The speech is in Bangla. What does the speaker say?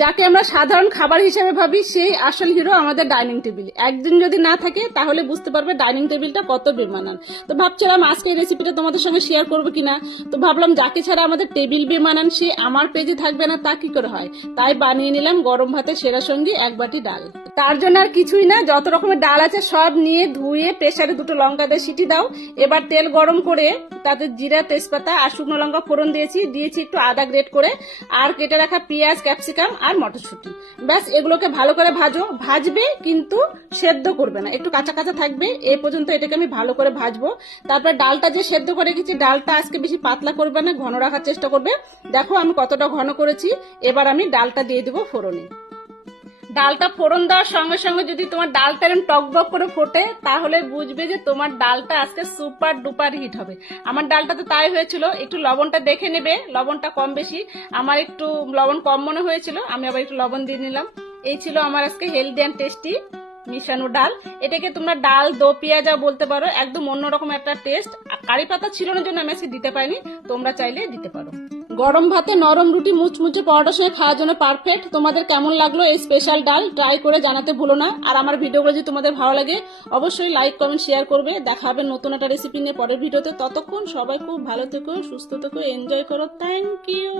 যাকে আমরা সাধারণ খাবার হিসেবে ভাবি সেই আসল হিরো আমাদের ডাইনিং টেবিল। একদিন যদি না থাকে তাহলে বুঝতে পারবে ডাইনিং টেবিলটা কত বেমানান। তো ভাবছিলাম আজকে এই রেসিপিটা তোমাদের সঙ্গে শেয়ার করবো কিনা, তো ভাবলাম যাকে ছাড়া আমাদের টেবিল বেমানান সে আমার পেজে থাকবে না, তা কি করে হয়। তাই বানিয়ে নিলাম গরম ভাতের সেরা সঙ্গী এক বাটি ডাল। তার জন্য আর কিছুই না, যত রকমের ডাল আছে সব নিয়ে ধুয়ে প্রেসারে দুটো লঙ্কা দিয়ে সিটি দাও। এবার তেল গরম করে তাতে জিরা, তেজপাতা আর শুকনো লঙ্কা ফোড়ন দিয়েছি একটু আদা গ্রেট করে, আর কেটে রাখা পেঁয়াজ, ক্যাপসিকাম আর মটরশুঁটি। ব্যাস এগুলোকে ভালো করে ভাজবে কিন্তু সেদ্ধ করবে না, একটু কাঁচা কাঁচা থাকবে। এই পর্যন্ত এটাকে আমি ভালো করে ভাজবো। তারপর ডালটা যে সেদ্ধ করে রেখেছি, ডালটা আজকে বেশি পাতলা করবে না, ঘন রাখার চেষ্টা করবে। দেখো আমি কতটা ঘন করেছি। এবার আমি ডালটা দিয়ে দেবো ফোড়নে। ডালটা ফোড়ন দেওয়ার সঙ্গে সঙ্গে যদি তোমার ডালটা এরকম টকবক করে ফোটে তাহলে বুঝবে যে তোমার ডালটা আজকে সুপার ডুপার হিট হবে। আমার ডালটা তো তাই হয়েছিল। একটু লবণটা দেখে নেবে, লবণটা কম বেশি। আমার একটু লবণ কম মনে হয়েছিল, আমি আবার একটু লবণ দিয়ে নিলাম। এই ছিল আমার আজকে হেলদি অ্যান্ড টেস্টি মিশানো ডাল। এটাকে তোমরা ডাল দো পেঁয়াজা বলতে পারো, একদম অন্যরকম একটা টেস্ট। কারি পাতা ছিল না জন্য আমি আজকে দিতে পারিনি, তোমরা চাইলে দিতে পারো। গরম ভাতে নরম রুটি, মুচমুচে পরোটার সঙ্গে খাওয়ার জন্য পারফেক্ট। তোমাদের কেমন লাগলো এই স্পেশাল ডাল, ট্রাই করে জানাতে ভুলো না। আর আমার ভিডিওগুলো যদি তোমাদের ভালো লাগে অবশ্যই লাইক, কমেন্ট, শেয়ার করবে। দেখা হবে নতুন একটা রেসিপি নিয়ে পরের ভিডিওতে। ততক্ষণ সবাই খুব ভালো থেকো, সুস্থ থেকো, এনজয় করো। Thank you.